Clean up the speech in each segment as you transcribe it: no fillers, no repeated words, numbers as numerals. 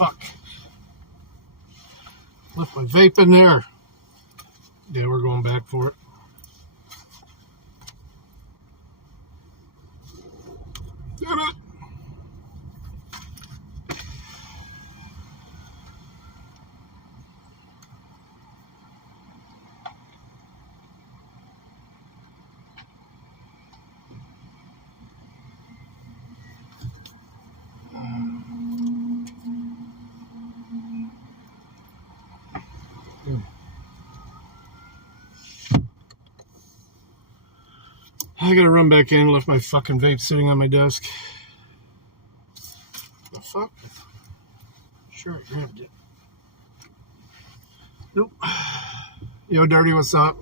Fuck. Left my vape in there. Yeah, we're going back for it. Damn it. I gotta run back in. Left my fucking vape sitting on my desk. The fuck? Sure, I grabbed it. Nope. Yo, Dirty, what's up?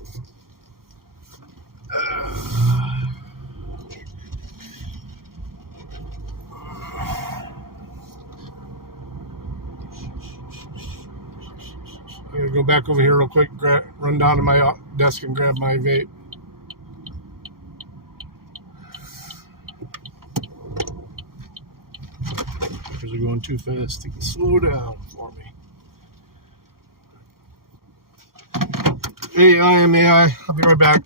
I'm gonna go back over here real quick, run down to my desk and grab my vape. Because they're going too fast. They can slow down for me. AI. I'll be right back.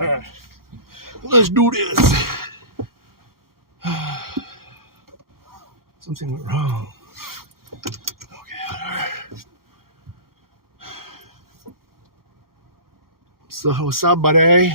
Alright, let's do this. Something went wrong. Okay, alright. So, what's up, buddy?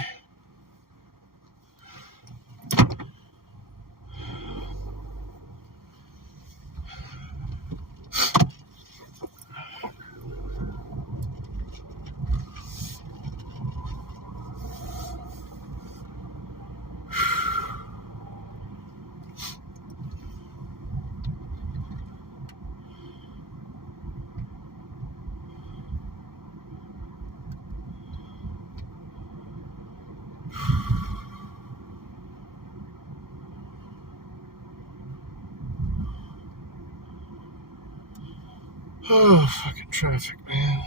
Oh, fucking traffic, man.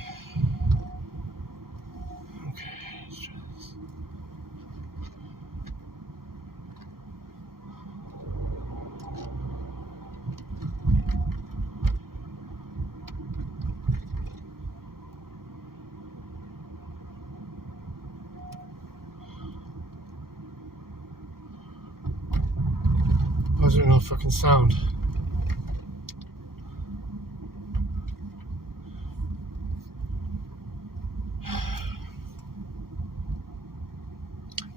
Okay, let's try this. Why is there no fucking sound?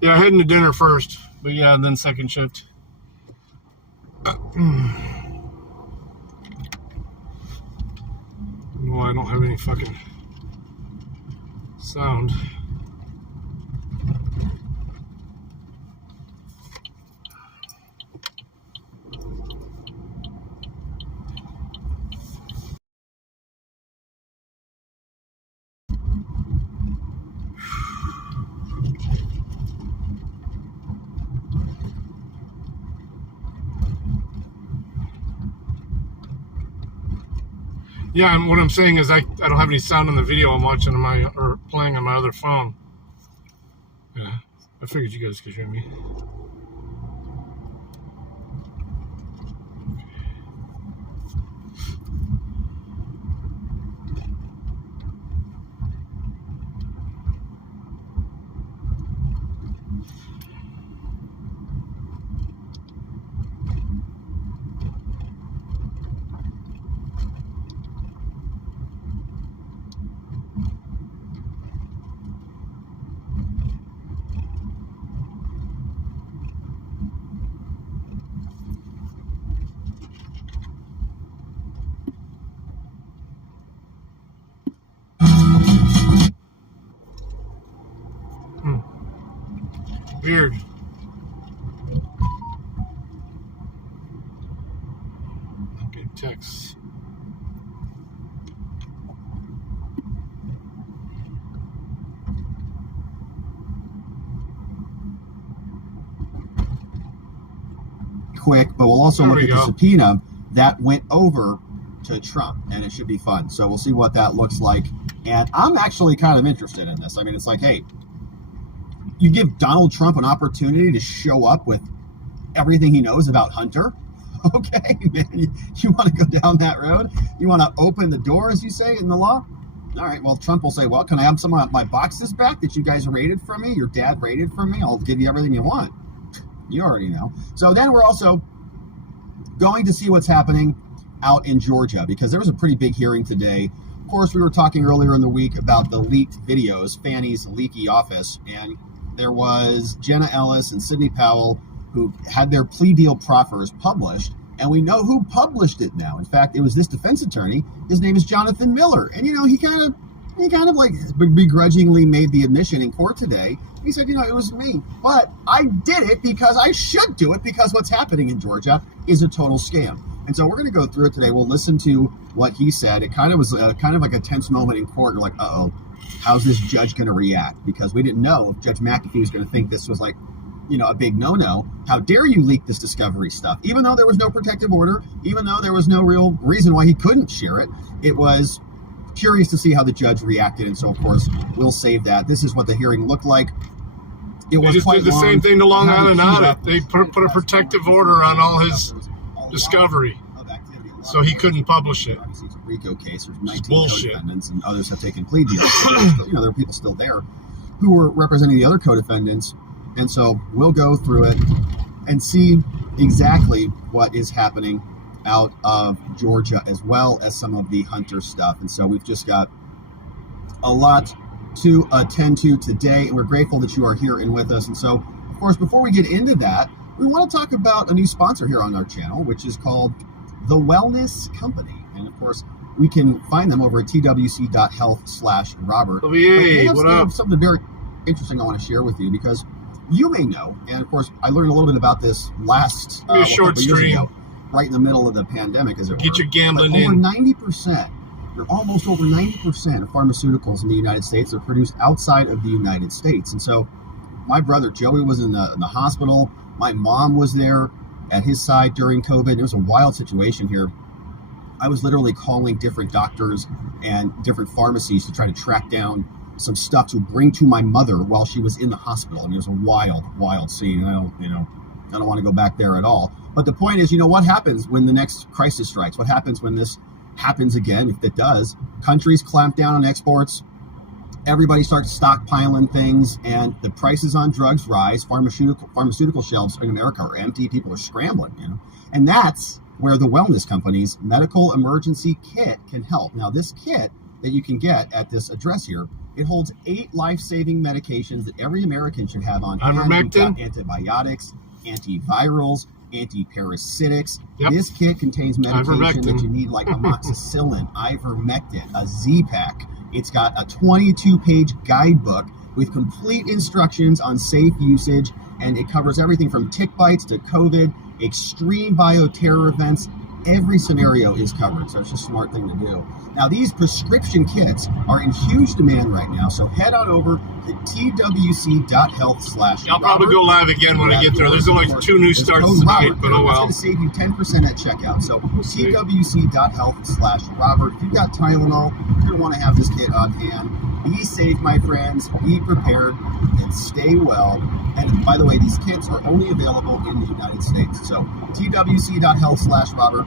Yeah, heading to dinner first, but yeah, then second shift. Well, I don't have any fucking sound. Yeah, and what I'm saying is I don't have any sound in the video I'm watching on my, or playing on my other phone. Yeah, I figured you guys could hear me. disappeared. Okay, text. Quick, but we'll also look at the subpoena that went over to Trump, and it should be fun. So we'll see what that looks like. And I'm actually kind of interested in this. I mean, it's like, hey, you give Donald Trump an opportunity to show up with everything he knows about Hunter. Okay, man, you want to go down that road? You want to open the door, as you say, in the law? All right, well, Trump will say, well, can I have some of my boxes back that you guys raided from me? Your dad raided from me? I'll give you everything you want. You already know. So then we're also going to see what's happening out in Georgia, because there was a pretty big hearing today. Of course, we were talking earlier in the week about the leaked videos, Fannie's leaky office, and there was Jenna Ellis and Sidney Powell who had their plea deal proffers published, and we know who published it now. In fact, it was this defense attorney. His name is Jonathan Miller, and he kind of like begrudgingly made the admission in court today. He said, it was me, but I did it because I should do it, because what's happening in Georgia is a total scam. And so we're going to go through it today. We'll listen to what he said. It kind of was kind of like a tense moment in court. You're like, uh-oh, how's this judge going to react? Because we didn't know if Judge McAfee was going to think this was like, a big no-no. How dare you leak this discovery stuff? Even though there was no protective order, even though there was no real reason why he couldn't share it, it was curious to see how the judge reacted. And so, of course, we'll save that. This is what the hearing looked like. It was just did the same thing to Long Island Audit. They put a protective order on all his discovery, so he couldn't publish it. Obviously, it's a RICO case. There's 19 co-defendants, and others have taken plea deals. So there are people still there who were representing the other co-defendants. And so we'll go through it and see exactly what is happening out of Georgia, as well as some of the Hunter stuff. And so we've just got a lot to attend to today, and we're grateful that you are here and with us. And so, of course, before we get into that, we want to talk about a new sponsor here on our channel, which is called The Wellness Company. And of course, we can find them over at twc.health/Robert. What up? Something very interesting I want to share with you, because you may know, and of course, I learned a little bit about this last short stream ago, right in the middle of the pandemic, as it were. Get your gambling in. Over 90%. Almost over 90% of pharmaceuticals in the United States are produced outside of the United States. And so my brother Joey was in the hospital. My mom was there at his side during COVID. It was a wild situation here. I was literally calling different doctors and different pharmacies to try to track down some stuff to bring to my mother while she was in the hospital. And it was a wild, wild scene. I don't want to go back there at all. But the point is, what happens when the next crisis strikes? What happens when this happens again? If it does, countries clamp down on exports, everybody starts stockpiling things, and the prices on drugs rise. Pharmaceutical shelves in America are empty. People are scrambling, and that's where the Wellness Company's medical emergency kit can help. Now, this kit that you can get at this address here, it holds 8 life-saving medications that every American should have on hand. Ivermectin, antibiotics, antivirals, antiparasitics. Yep. This kit contains medication that you need, like amoxicillin, ivermectin, a Z-Pak. It's got a 22-page guidebook with complete instructions on safe usage, and it covers everything from tick bites to COVID, extreme bioterror events. Every scenario is covered, so it's just a smart thing to do. Now, these prescription kits are in huge demand right now, so head on over to twc.health/Robert. I'll probably go live again when I get there. There's only 2 new starts tonight, but oh well. It's going to save you 10% at checkout, so twc.health/Robert. If you've got Tylenol, you're going to want to have this kit on hand. Be safe, my friends. Be prepared and stay well. And by the way, these kits are only available in the United States. So twc.health/Robert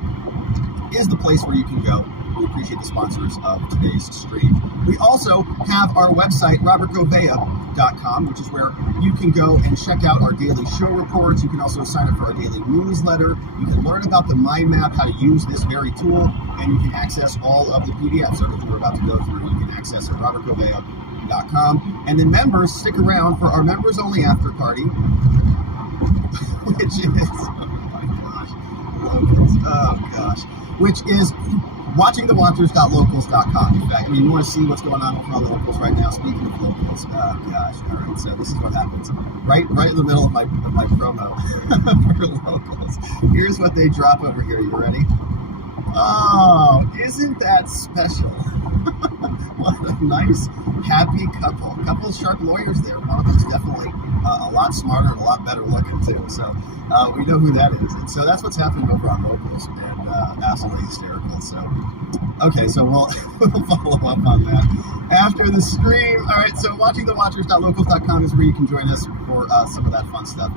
is the place where you can go. We appreciate the sponsors of today's stream. We also have our website, robertgovea.com, which is where you can go and check out our daily show reports. You can also sign up for our daily newsletter. You can learn about the mind map, how to use this very tool, and you can access all of the PDFs, everything we're about to go through. You can access at robertgovea.com. And then members, stick around for our members-only after party, which is, oh gosh, which is watchingthewatchers.locals.com. In fact, I mean, you want to see what's going on with all the locals right now. Speaking of locals, gosh, all right. So this is what happens right in the middle of my promo for locals. Here's what they drop over here. You ready? Oh, isn't that special? What a nice, happy couple. A couple of sharp lawyers there. One of them's definitely a lot smarter and a lot better looking too. So we know who that is. And so that's what's happening over on locals, and absolutely hysterical. So okay, so we'll follow up on that after the stream. All right, so watchingthewatchers.locals.com is where you can join us for some of that fun stuff.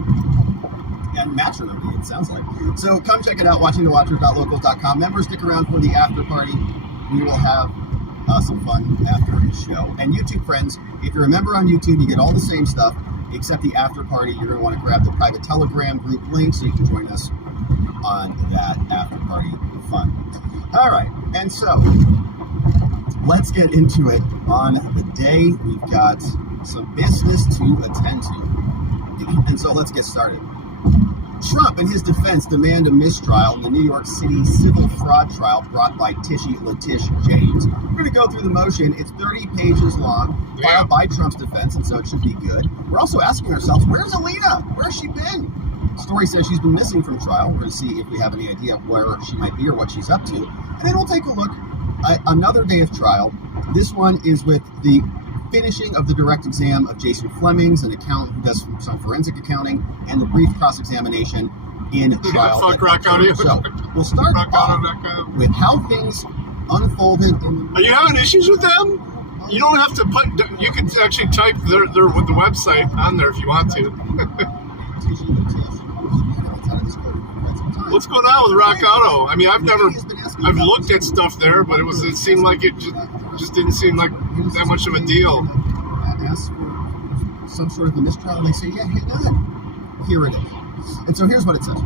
And matrimony, it sounds like. So come check it out, watchingthewatchers.locals.com. Members, stick around for the after party. We will have some fun after the show. And YouTube friends, if you're a member on YouTube, you get all the same stuff, except the after party. You're going to want to grab the private Telegram group link so you can join us on that after party fun. All right, and so let's get into it. On the day, we've got some business to attend to. And so let's get started. Trump and his defense demand a mistrial in the New York City civil fraud trial brought by Tishy Latish James. We're going to go through the motion. It's 30 pages long, filed by Trump's defense, and so it should be good. We're also asking ourselves, where's Alina? Where's she been? Story says she's been missing from trial. We're going to see if we have any idea where she might be or what she's up to. And then we'll take a look at another day of trial. This one is with the finishing of the direct exam of Jason Flemings, an accountant who does some forensic accounting, and the brief cross-examination in trial. So we'll start off with how things unfolded. Are you having issues with them? You don't have to put. You can actually type their the website on there if you want to. What's going on with Rock Auto? I mean, I've looked at stuff there, but it seemed like it just didn't seem like that much of a deal. Ask for some sort of a mistrial, and they say, yeah, hang on. Here it is. And so here's what it says.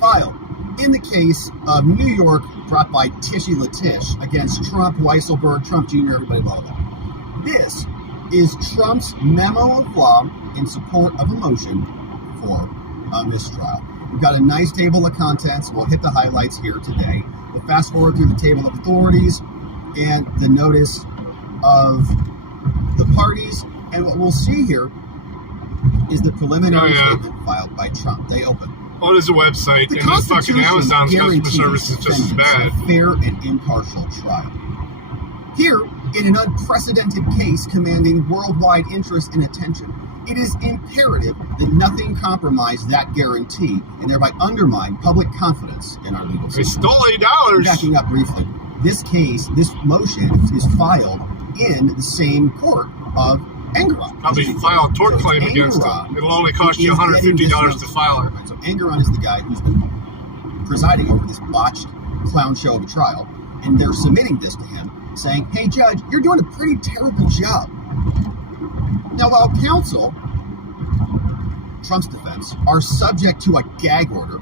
Filed in the case of New York brought by Tishy Latish against Trump, Weisselberg, Trump Jr., everybody, blah, blah, blah. This is Trump's memo of law in support of a motion for a mistrial. We've got a nice table of contents. We'll hit the highlights here today. We'll fast forward through the table of authorities and the notice of the parties. And what we'll see here is the preliminary statement filed by Trump. They open. What is the website? The and this fucking Amazon customer guarantees service is just as bad. A fair and impartial trial. Here, in an unprecedented case commanding worldwide interest and attention, it is imperative that nothing compromise that guarantee and thereby undermine public confidence in our legal system. They stole $8. Backing up briefly, this motion is filed in the same court of Engoron. Probably file a tort claim against them. It'll only cost you $150 to file it. So Engoron is the guy who's been presiding over this botched clown show of a trial, and they're submitting this to him, saying, hey, judge, you're doing a pretty terrible job. Now, while counsel, Trump's defense, are subject to a gag order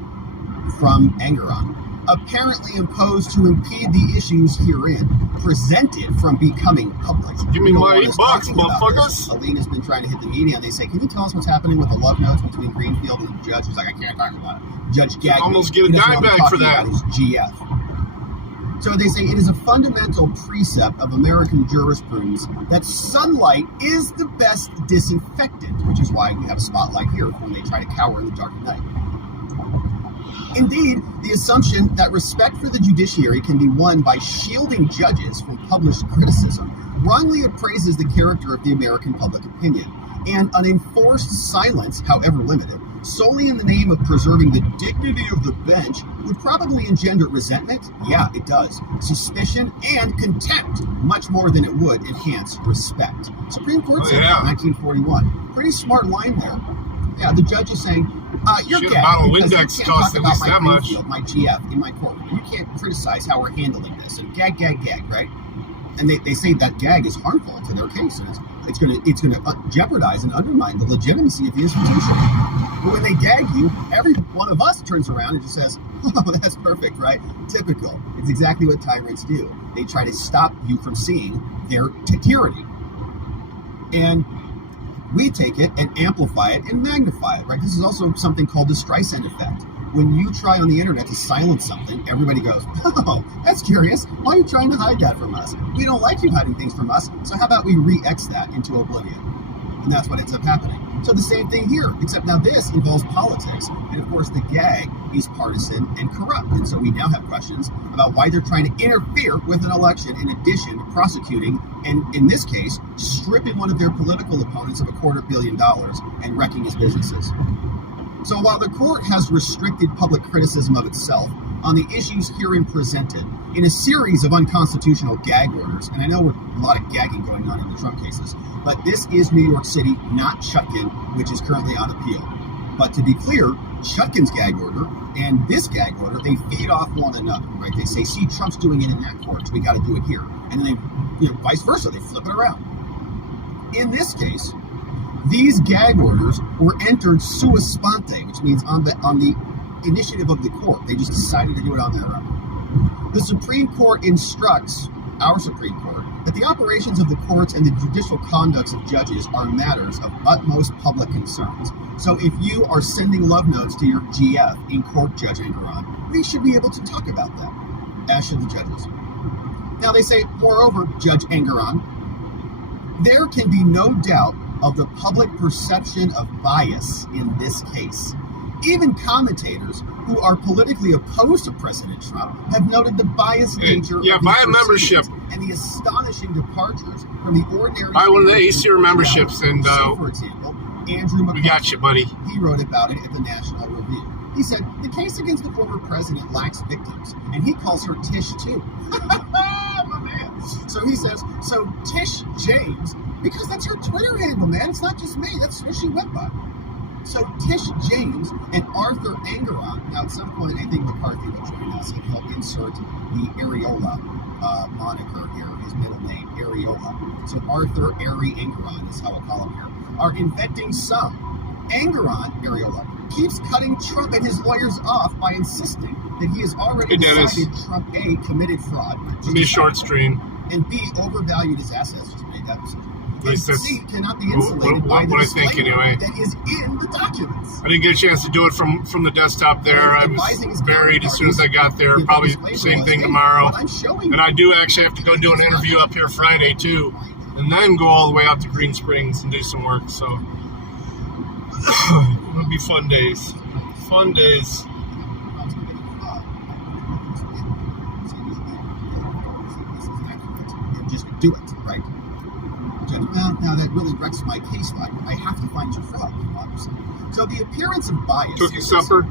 from Engoron, apparently imposed to impede the issues herein presented from becoming public. Give me my $8, motherfuckers. Alina's been trying to hit the media, and they say, can you tell us what's happening with the love notes between Greenfield and the judge? He's like, I can't talk about it. Judge gagged me. Almost get a dime bag for that. His GF. So they say it is a fundamental precept of American jurisprudence that sunlight is the best disinfectant, which is why we have a spotlight here when they try to cower in the dark of night. Indeed, the assumption that respect for the judiciary can be won by shielding judges from published criticism wrongly appraises the character of the American public opinion, and an enforced silence, however limited, solely in the name of preserving the dignity of the bench would probably engender resentment. Yeah, it does. Suspicion and contempt, much more than it would enhance respect. Supreme Court said that in 1941. Pretty smart line there. Yeah, the judge is saying, you're gagged because you can't talk about my Greenfield, my GF, in my courtroom. You can't criticize how we're handling this. And gag, right? And they say that gag is harmful to their case, and it's going to jeopardize and undermine the legitimacy of the institution. But when they gag you, every one of us turns around and just says, oh, that's perfect, right? Typical. It's exactly what tyrants do. They try to stop you from seeing their tyranny. And we take it and amplify it and magnify it, right? This is also something called the Streisand effect. when you try on the internet to silence something, everybody goes, oh, that's curious. Why are you trying to hide that from us? We don't like you hiding things from us, so how about we re-X that into oblivion? And that's what ends up happening. So the same thing here, except now this involves politics. And of course, the gag is partisan and corrupt. And so we now have questions about why they're trying to interfere with an election in addition to prosecuting, and in this case, stripping one of their political opponents of $250 million and wrecking his businesses. So while the court has restricted public criticism of itself on the issues herein presented in a series of unconstitutional gag orders, and I know a lot of gagging going on in the Trump cases, but this is New York City, not Chutkan, which is currently on appeal. But to be clear, Chutkan's gag order and this gag order, they feed off one another, right? They say, see, Trump's doing it in that court, so we got to do it here. And then they, vice versa, they flip it around. In this case, these gag orders were entered sua sponte, which means on the initiative of the court. They just decided to do it on their own. The Supreme Court instructs our Supreme Court that the operations of the courts and the judicial conducts of judges are matters of utmost public concerns. So if you are sending love notes to your GF in court, Judge Engoron, we should be able to talk about that, as should the judges. Now they say, moreover, Judge Engoron, there can be no doubt of the public perception of bias in this case. Even commentators who are politically opposed to President Trump have noted the biased nature of buy a membership and the astonishing departures from the ordinary. Buy one of the ACR memberships, and so, for example, Andrew McCarthy, we got you, buddy. He wrote about it at the National Review. He said the case against the former president lacks victims, and he calls her Tish too. My man. So he says, so Tish James, because that's her Twitter handle, man. It's not just me. That's what she went by. So Tish James and Arthur Engoron. Now, at some point, I think McCarthy will join us, and he'll insert the Areola moniker here, his middle name, Areola. So Arthur Ari Engoron is how we'll call him here, are inventing some. Engoron, Areola, keeps cutting Trump and his lawyers off by insisting that he has already decided Trump A, committed fraud, be short stream, and B, overvalued his assets. Just made that decision. And C, cannot be insulated by the disclaimer that is in the documents. I didn't get a chance to do it from the desktop there. I was buried as soon as I got there. Probably same thing tomorrow. And I do actually have to go do an interview up here Friday too, and then go all the way out to Green Springs and do some work. So it'll be fun days. Fun days. Just do it, right? Well, now that really wrecks my case. I have to find your fraud, obviously. So the appearance of bias Cookie supper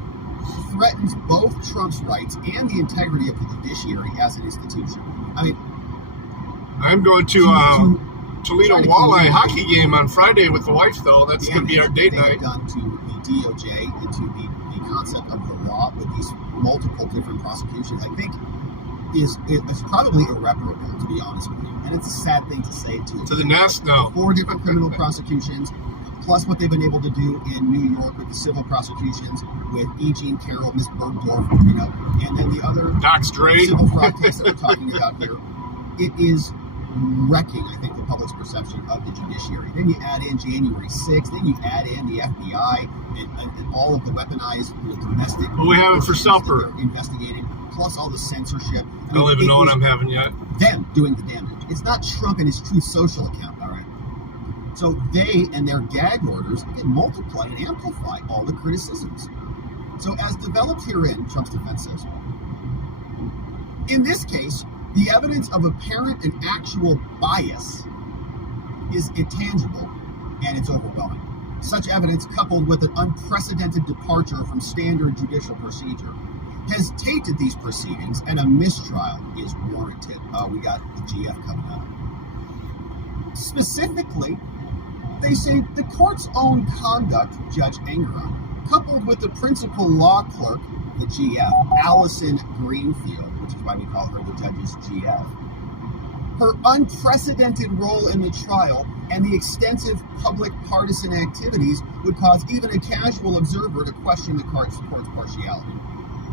threatens both Trump's rights and the integrity of the judiciary as an institution. I mean, I'm going to Toledo Walleye hockey game on Friday with the wife, though. That's going to be our date night. Done to the DOJ and to the concept of the law with these multiple different prosecutions, I think is probably irreparable, to be honest with you. And it's a sad thing to say to the nest. No, 4 different criminal prosecutions, plus what they've been able to do in New York with the civil prosecutions with E. Jean Carroll, Miss Bergdorf, and then the other Dox Dre civil fraud case that we're talking about here. It is wrecking, I think, the public's perception of the judiciary. Then you add in January 6th, then you add in the FBI and all of the weaponized domestic. Well, we have it for supper. Investigating, plus all the censorship. I don't even know what I'm having yet. Them doing the damage. It's not Trump and his Truth Social account, all right? So they and their gag orders can multiply and amplify all the criticisms. So as developed herein, Trump's defense says, in this case, the evidence of apparent and actual bias is intangible and it's overwhelming. Such evidence, coupled with an unprecedented departure from standard judicial procedure, has tainted these proceedings, and a mistrial is warranted. We got the GF coming up. Specifically, they say the court's own conduct, Judge Engoron, coupled with the principal law clerk, the GF, Allison Greenfield, which is why we call her the judge's GF, her unprecedented role in the trial and the extensive public partisan activities would cause even a casual observer to question the court's partiality.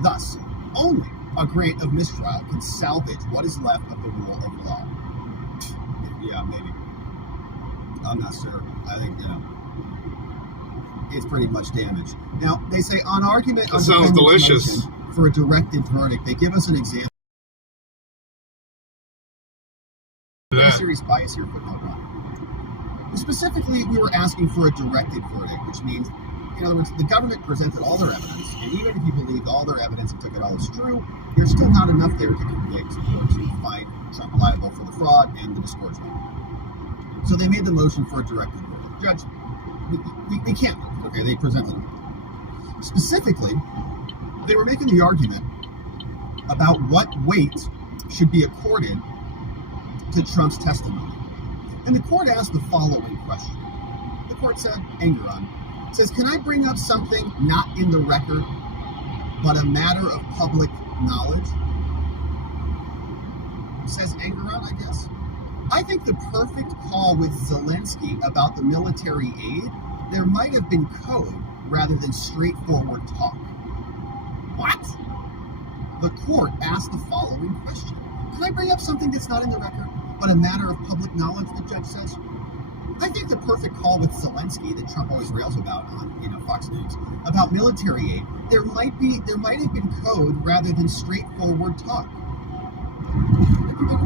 Thus, only a grant of mistrial can salvage what is left of the rule of law. Yeah, maybe. I'm not sure. I think, it's pretty much damaged. Now, they say on argument... That sounds delicious. For a directed verdict, they give us an example. There's serious bias here, footnote 1. Specifically, we were asking for a directed verdict, which means, in other words, the government presented all their evidence, and even if you believed all their evidence and took it all as true, there's still not enough there to convict or to find Trump liable for the fraud and the disgorgement. So they made the motion for a directed verdict. Judge, we can't move, okay? They presented it. Specifically, they were making the argument about what weight should be accorded to Trump's testimony. And the court asked the following question. The court said, Engoron says, can I bring up something not in the record, but a matter of public knowledge? Says Engoron, I guess. I think the perfect call with Zelensky about the military aid, there might have been code rather than straightforward talk. What? The court asked the following question. Can I bring up something that's not in the record, but a matter of public knowledge, the judge says? I think the perfect call with Zelensky that Trump always rails about on Fox News about military aid, there might have been code rather than straightforward talk.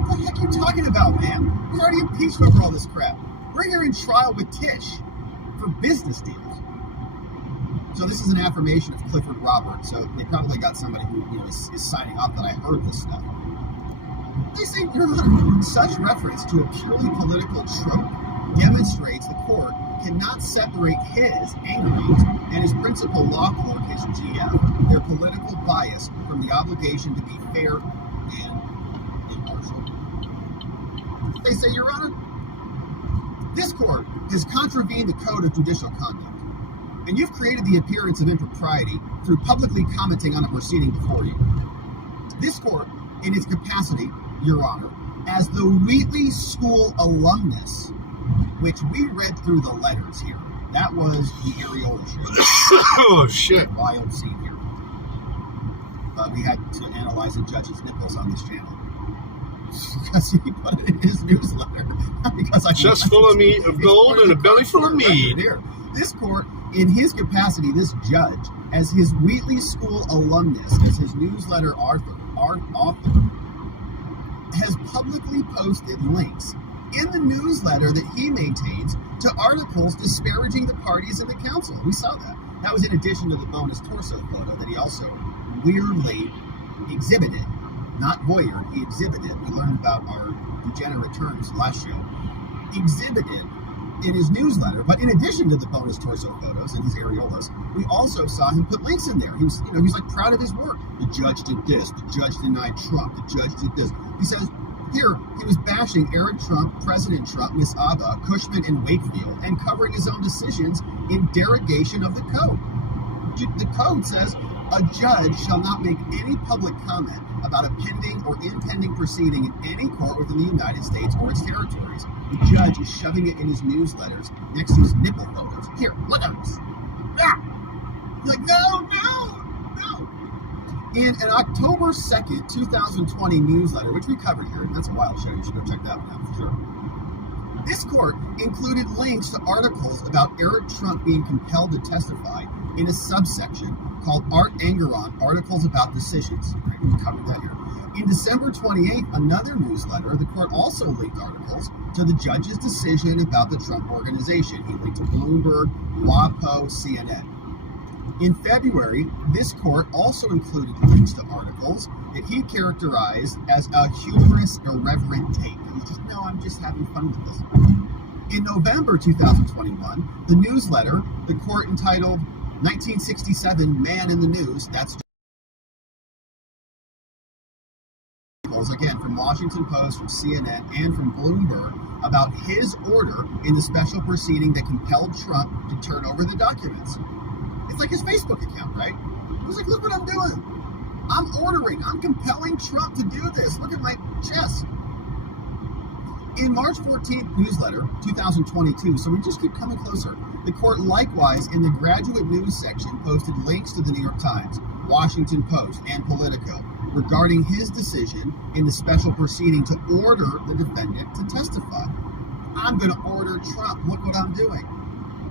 What the heck are you talking about, man? We're already impeached over all this crap. We're here in trial with Tish for business deals. So this is an affirmation of Clifford Roberts. So they probably got somebody who is signing off that I heard this stuff. They say such reference to a purely political trope demonstrates the court cannot separate his, Engoron's, and his principal law clerk, his GF, their political bias from the obligation to be fair and impartial. They say, Your Honor, this court has contravened the code of judicial conduct, and you've created the appearance of impropriety through publicly commenting on a proceeding before you. This court, in its capacity, Your Honor, as the Wheatley School alumnus, which we read through the letters here. That was the areola show. Oh, shit. Wild scene here. We had to analyze a judge's nipples on this channel. Because he put it in his newsletter. Because just full of meat of gold and a belly full of meat. Here. This court, in his capacity, this judge, as his Wheatley School alumnus, as his newsletter author, has publicly posted links in the newsletter that he maintains to articles disparaging the parties in the council. We saw that. That was in addition to the bonus torso photo that he also weirdly exhibited. Not voyeured, he exhibited. We learned about our degenerate terms last show. Exhibited in his newsletter, but in addition to the bonus torso photos and his areolas, we also saw him put links in there. He was, he was like proud of his work. The judge did this. The judge denied Trump. The judge did this. He says, here, he was bashing Eric Trump, President Trump, Miss Abba, Cushman, and Wakefield, and covering his own decisions in derogation of the code. The code says, a judge shall not make any public comment about a pending or impending proceeding in any court within the United States or its territories. The judge is shoving it in his newsletters next to his nipple photos. Here, look at this. Ah! Like, no. In an October 2nd, 2020 newsletter, which we covered here, and that's a wild show, you should go check that one out for sure. This court included links to articles about Eric Trump being compelled to testify in a subsection called Art Engoron, Articles About Decisions. Right, we covered that here. In December 28th, another newsletter, the court also linked articles to the judge's decision about the Trump Organization. He linked to Bloomberg, WAPO, CNN. In February, this court also included links to articles that he characterized as a humorous, irreverent take. And he just, no, I'm just having fun with this. In November 2021, the newsletter, the court entitled 1967 Man in the News, that's again from Washington Post, from CNN, and from Bloomberg about his order in the special proceeding that compelled Trump to turn over the documents. It's like his Facebook account, right? He was like, look what I'm doing. I'm compelling Trump to do this. Look at my chest. In March 14th newsletter, 2022, so we just keep coming closer, the court likewise in the graduate news section posted links to the New York Times, Washington Post, and Politico regarding his decision in the special proceeding to order the defendant to testify. I'm going to order Trump. Look what I'm doing.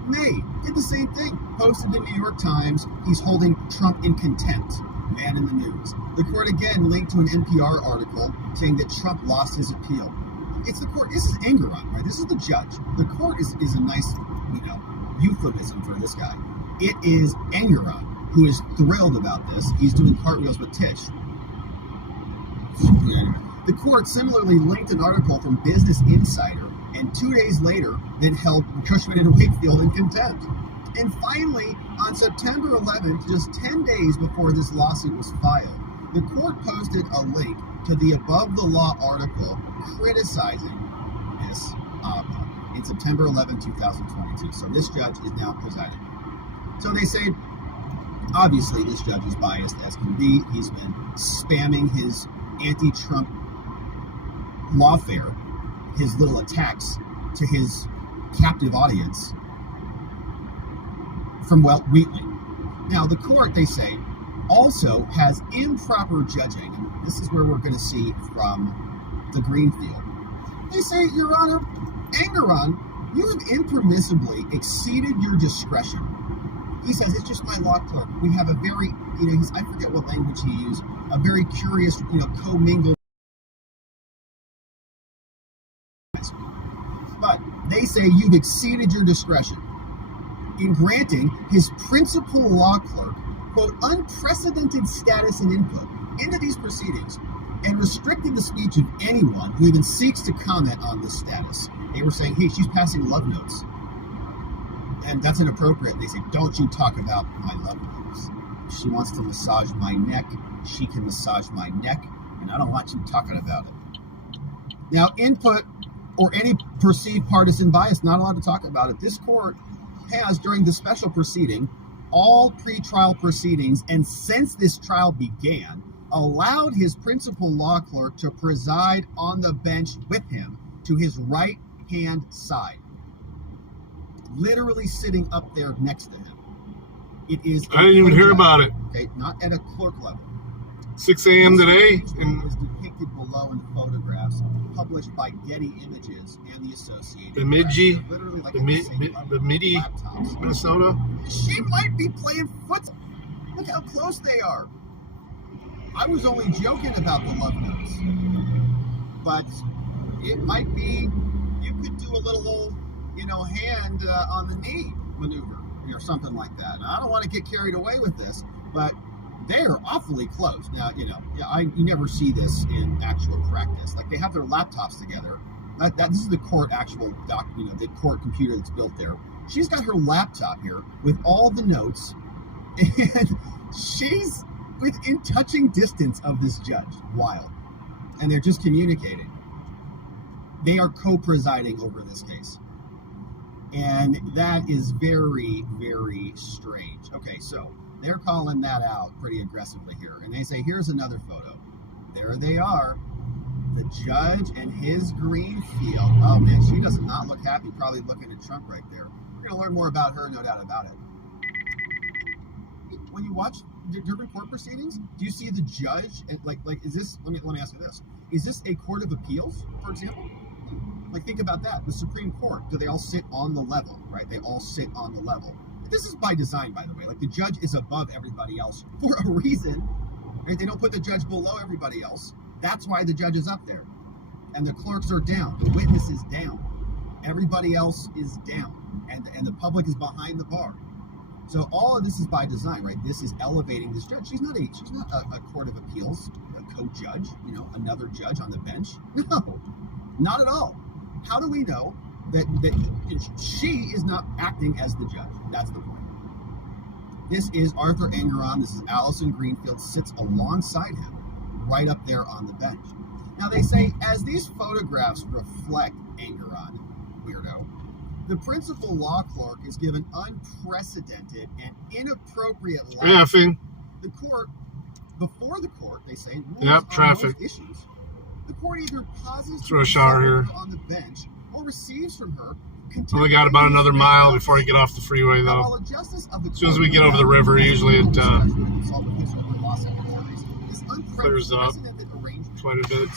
May did the same thing. Posted in New York Times, he's holding Trump in contempt. Man in the news. The court again linked to an NPR article saying that Trump lost his appeal. It's the court. This is Engoron, right? This is the judge. The court is a nice, euphemism for this guy. It is Engoron who is thrilled about this. He's doing cartwheels with Tish. The court similarly linked an article from Business Insider, and 2 days later, then held Cushman and Wakefield in contempt. And finally, on September 11th, just 10 days before this lawsuit was filed, the court posted a link to the Above the Law article criticizing this in September 11, 2022. So this judge is now presiding. So they say, obviously, this judge is biased as can be. He's been spamming his anti-Trump lawfare, his little attacks to his captive audience from Walt Wheatley. Now, the court, they say, also has improper judging, and this is where we're going to see from the Greenfield. They say, Your Honor, Engoron, you have impermissibly exceeded your discretion. He says, it's just my law clerk. We have a very, I forget what language he used, a very curious, commingled. But they say you've exceeded your discretion in granting his principal law clerk, quote, unprecedented status and input into these proceedings and restricting the speech of anyone who even seeks to comment on this status. They were saying, hey, she's passing love notes. And that's inappropriate. They say, don't you talk about my love notes. She wants to massage my neck. She can massage my neck. And I don't want you talking about it. Now, input or any perceived partisan bias, not allowed to talk about it. This court has, during the special proceeding, all pretrial proceedings, and since this trial began, allowed his principal law clerk to preside on the bench with him to his right-hand side. Literally sitting up there next to him. It is. I didn't even hear about it. Okay, not at a clerk level. 6 a.m. today. And is depicted below in photographs published by Getty Images and the Associated Bemidji, Press. Literally like Bemidji, Minnesota. She might be playing foot. Look how close they are. I was only joking about the love notes, but it might be. You could do a little old, hand on the knee maneuver or something like that. Now, I don't want to get carried away with this, but they are awfully close. Now, you never see this in actual practice. Like, they have their laptops together. This is the court actual the court computer that's built there. She's got her laptop here with all the notes, and she's within touching distance of this judge. Wild. And they're just communicating. They are co-presiding over this case. And that is very, very strange. Okay, so they're calling that out pretty aggressively here. And they say, here's another photo. There they are. The judge and his Greenfield. Oh, man, she does not look happy, probably looking at Trump right there. We're going to learn more about her, no doubt about it. When you watch the different court proceedings, do you see the judge? Like, is this, let me ask you this. Is this a court of appeals, for example? Like, think about that. The Supreme Court, do they all sit on the level, right? They all sit on the level. This is by design, by the way. Like, the judge is above everybody else for a reason. Right? They don't put the judge below everybody else. That's why the judge is up there. And the clerks are down. The witness is down. Everybody else is down. And the public is behind the bar. So all of this is by design, right? This is elevating this judge. She's not a court of appeals, a co-judge, another judge on the bench. No, not at all. How do we know that she is not acting as the judge? That's the point. This is Arthur Engoron. This is Allison Greenfield, sits alongside him, right up there on the bench. Now they say, as these photographs reflect Engoron, weirdo, the principal law clerk is given unprecedented and inappropriate Traffic. The court, before the court, they say, traffic issues. The court either pauses throw a shower here on the bench or receives from her. Only got about another mile before you get off the freeway, though. As soon as we get over the river, usually it clears up quite a bit.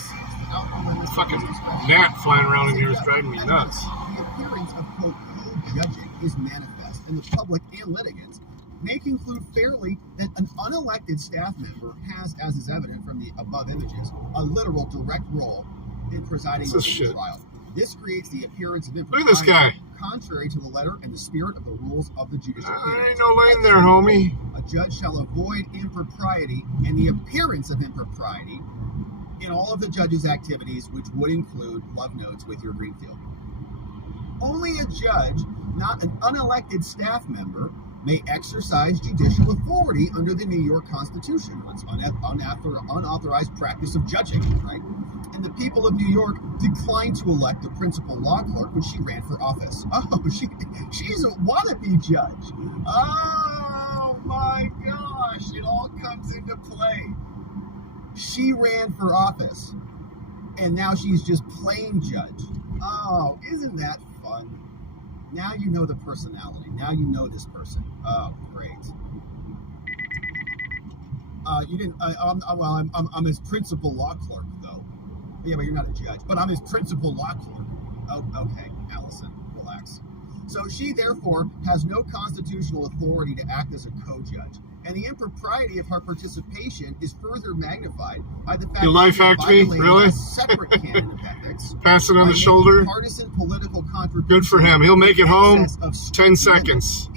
Fucking gnat flying around in here is driving me nuts. The appearance of quote co-judging is manifest, and the public and litigants may conclude fairly that an unelected staff member has, as is evident from the above images, a literal direct role in presiding over the trial. This creates the appearance of impropriety. Look at this guy. Contrary to the letter and the spirit of the rules of the judicial There kingdom. ain't no lane there, homie. A judge shall avoid impropriety and the appearance of impropriety in all of the judge's activities, which would include love notes with your Greenfield. Only a judge, not an unelected staff member, may exercise judicial authority under the New York Constitution. It's unauthorized practice of judging, right? And the people of New York declined to elect the principal law clerk when she ran for office. Oh, she's a wannabe judge. Oh my gosh, it all comes into play. She ran for office, and now she's just plain judge. Oh, isn't that fun? Now you know the personality. Now you know this person. Oh, great. You didn't. I'm his principal law clerk, though. Yeah, but you're not a judge. But I'm his principal law clerk. Oh, okay, Allison, relax. So she, therefore, has no constitutional authority to act as a co-judge. And the impropriety of her participation is further magnified by the fact that she violated really? A separate canon of ethics. Pass it on the shoulder. Partisan political contribution. Good for him. He'll make it home 10 seconds.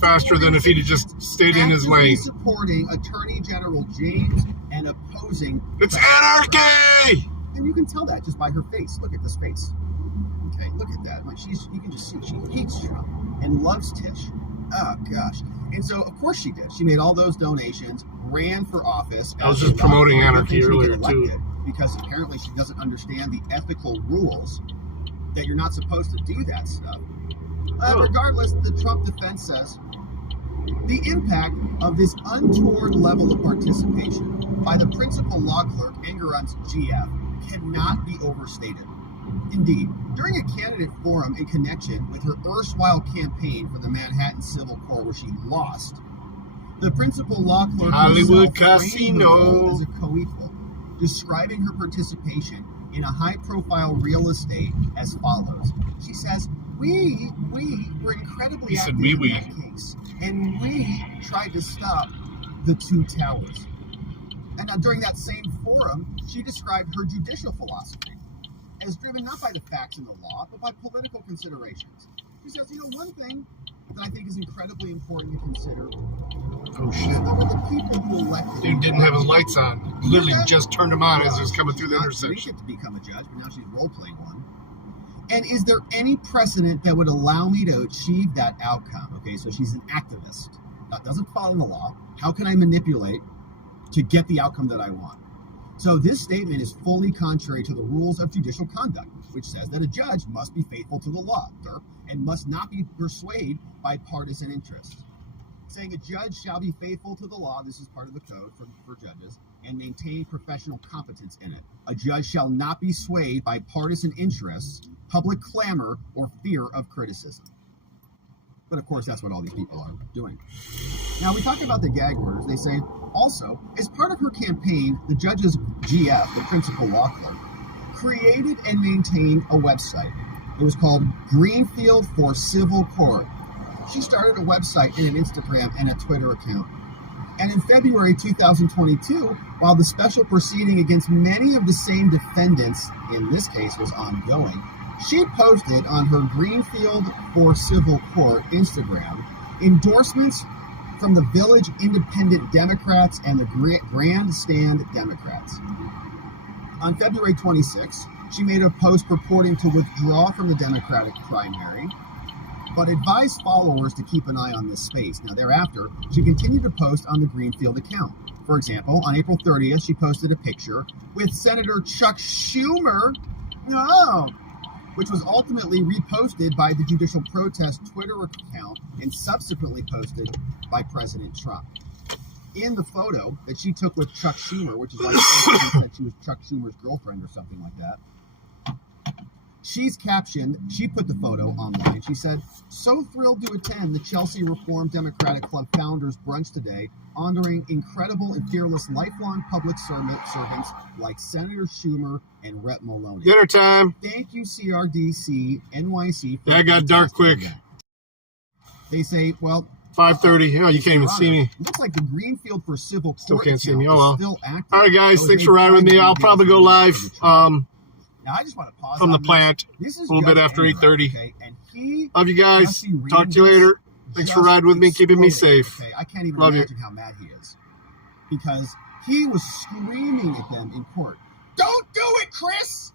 Faster than if he'd just stayed in his lane. Supporting Attorney General James and opposing. It's anarchy! And you can tell that just by her face. Look at this face. Okay, look at that. Like you can just see she hates Trump and loves Tish. Oh gosh. And so, of course, she did. She made all those donations, ran for office. I was just promoting anarchy earlier, too. Because apparently she doesn't understand the ethical rules that you're not supposed to do that stuff. Regardless, the Trump defense says the impact of this untoward level of participation by the principal law clerk, Engerun's GF, cannot be overstated. Indeed, during a candidate forum in connection with her erstwhile campaign for the Manhattan Civil Court, where she lost, the principal law clerk Hollywood Casino as a co-equal, describing her participation in a high-profile real estate as follows. She says, we were incredibly active in that case, and we tried to stop the two towers. And during that same forum, she described her judicial philosophy as driven not by the facts and the law, but by political considerations. She says, one thing that I think is incredibly important to consider. Oh, shit. There were the people who elected. He didn't have his lights on. He literally just turned them on as he was coming through the intersection. To become a judge, but now she's role-playing one. And is there any precedent that would allow me to achieve that outcome? Okay, so she's an activist. That doesn't follow the law. How can I manipulate to get the outcome that I want? So this statement is fully contrary to the rules of judicial conduct, which says that a judge must be faithful to the law, and must not be persuaded by partisan interests. Saying a judge shall be faithful to the law, this is part of the code for judges, and maintain professional competence in it. A judge shall not be swayed by partisan interests, public clamor, or fear of criticism. But of course, that's what all these people are doing. Now, we talk about the gag orders. They say, also, as part of her campaign, the judge's GF, the principal law clerk, created and maintained a website. It was called Greenfield for Civil Court. She started a website and an Instagram and a Twitter account. And in February 2022, while the special proceeding against many of the same defendants, in this case, was ongoing, she posted on her Greenfield for Civil Court Instagram endorsements from the Village Independent Democrats and the Grandstand Democrats. On February 26, she made a post purporting to withdraw from the Democratic primary, but advised followers to keep an eye on this space. Now, thereafter, she continued to post on the Greenfield account. For example, on April 30th, she posted a picture with Senator Chuck Schumer, which was ultimately reposted by the Judicial Protest Twitter account and subsequently posted by President Trump. In the photo that she took with Chuck Schumer, which is like she said she was Chuck Schumer's girlfriend or something like that, She's captioned, she put the photo online. She said, "So thrilled to attend the Chelsea Reformed Democratic Club Founders Brunch today, honoring incredible and fearless lifelong public servants like Senator Schumer and Rep. Maloney. Dinner time. Thank you, CRDC, NYC." That got dark quick. They say, well, 5:30. Oh, you can't even see me. looks like the Greenfield for Civil Court Still can't see me. account Oh, well. is still active. All right, guys. It was Thanks made for riding with me. private I'll probably go live Now, I just want to pause from the on this. plant This is a little bit Judge after Enright, 8:30. okay? And he Love you guys. Jesse Talk to you Randis later. Thanks for just riding with me, keeping me exploded, safe. Okay? I can't even Love you. imagine how mad he is. Because he was screaming at them in court. "Don't do it, Chris!